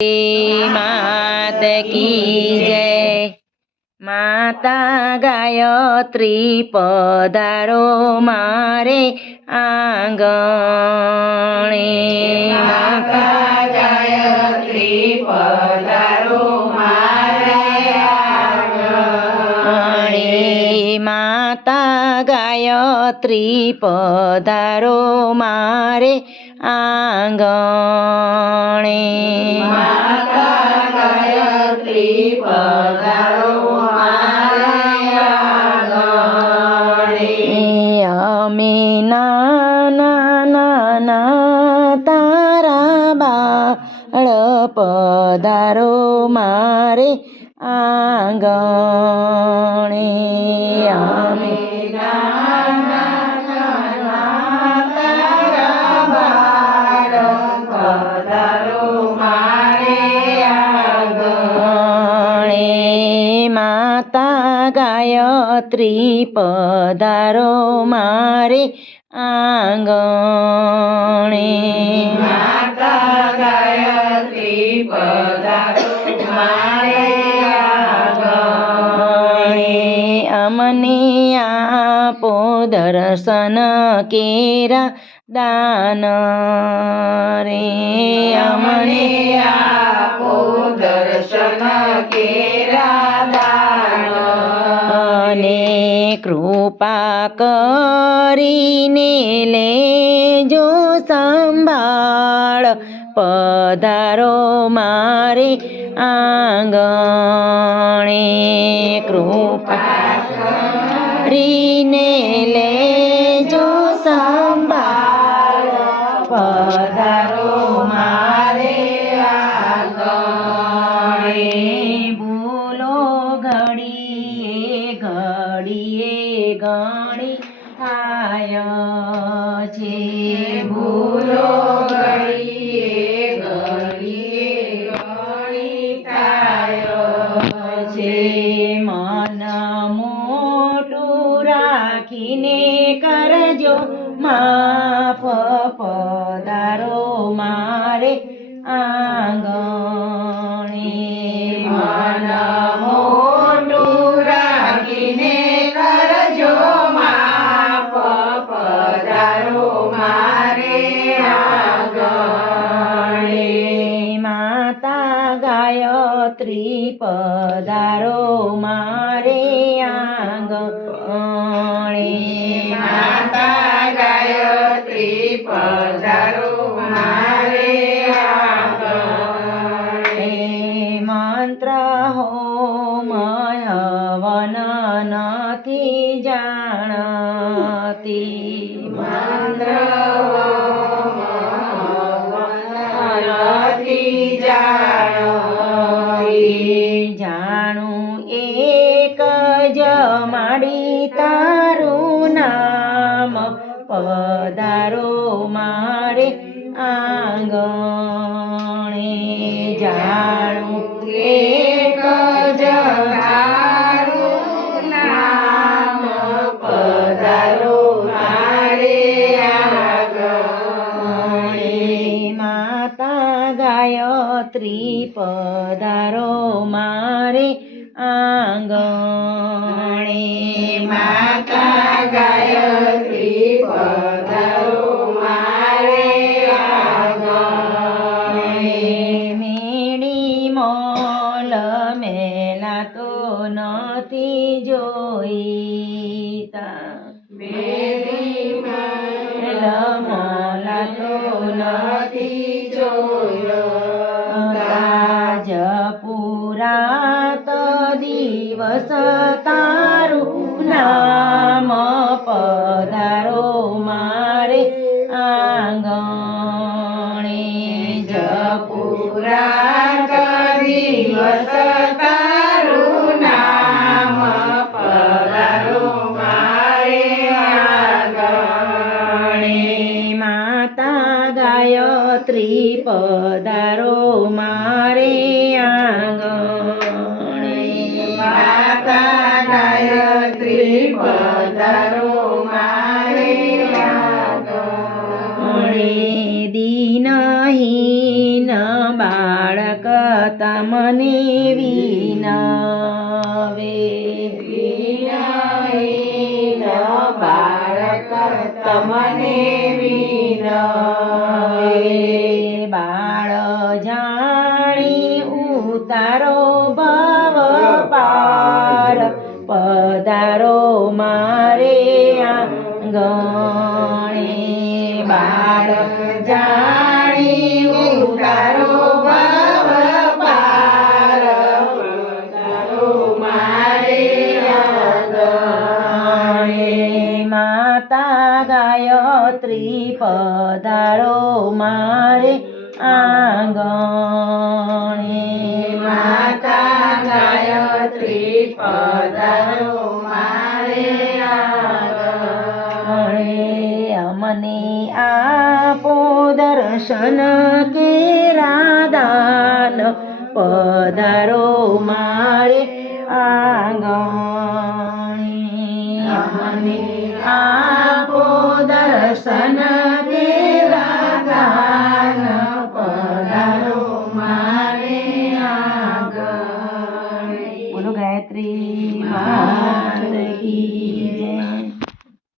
માત કી જય માતા ગાયત્રી પધારો મારે આંગણે ગાયત્રી પધારો મારે આંગણે. અમે નાના નાના તારા બાળ પધારો મારે આંગણે. અમે ગાયત્રી પધારો મારે આંગણે માતા ગાયત્રી પધારો મારે આંગણે અમને આપો દર્શન કેરા દાન રે અમને આપો દર્શન કેરા દાન કૃપા કરીને લેજો સંભાળ. પધારો મારે આંગણે. કૃપા કરીને કરજો માફ પધારો મારે આંગણે. મન મોટું રાખીને કરજો માફ પધારો મારે આંગણે. માતા ગાયત્રી પધારો મારે આંગણે. જાણતી જાણું એક જ માડી તારું નામ પધારો ગાયત્રી પધારો મારે આંગણે. ગાયત્રી પધારો મારે આંગણે. માતા ગાયત્રી પધારો મારે આંગણે દીનહીન બાળ બાળક તમને વિનવે. વિનય બાળક તમને આંગણે બાળ જાણી ઉતારો ભવ પાર પધારો મારે આંગણે માતા ગાયત્રી પધારો મારે આંગણે. માતા ગાયત્રી પધારો દર્શન કે રાદાન પધારો.